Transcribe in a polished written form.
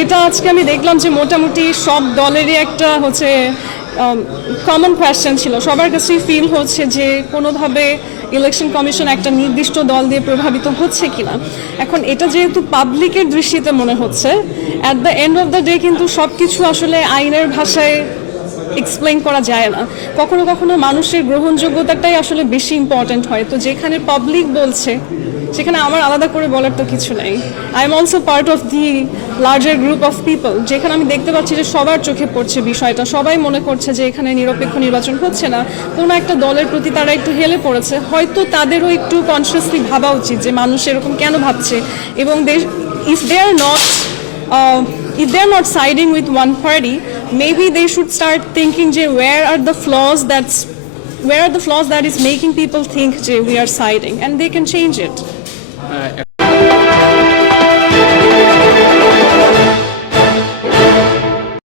এটা আজকে আমি দেখলাম যে মোটামুটি সব দলেরই একটা হচ্ছে কমন কোয়েশ্চেন ছিল, সবার কাছেই ফিল হচ্ছে যে কোনোভাবে ইলেকশন কমিশন একটা নির্দিষ্ট দল দিয়ে প্রভাবিত হচ্ছে কিনা। এখন এটা যেহেতু পাবলিকের দৃষ্টিতে মনে হচ্ছে, at the end of the day কিন্তু সব কিছু আসলে আইনের ভাষায় এক্সপ্লেইন করা যায় না। কখনো কখনো মানুষের গ্রহণযোগ্যতাটাই আসলে বেশি ইম্পর্ট্যান্ট হয়। তো যেখানে পাবলিক বলছে সেখানে আমার আলাদা করে বলার তো কিছু নেই। I am also part of the larger group of people, যেখানে আমি দেখতে পাচ্ছি যে সবার চোখে পড়ছে বিষয়টা, সবাই মনে করছে যে এখানে নিরপেক্ষ নির্বাচন হচ্ছে না, কোনো একটা দলের প্রতি তারা একটু হেলে পড়েছে। হয়তো তাদেরও একটু কনসিয়াসলি ভাবা উচিত যে মানুষ এরকম কেন ভাবছে, এবং if they are not siding with one party, maybe they should start thinking যে where are the flaws that is making people think যে we are siding, and they can change it.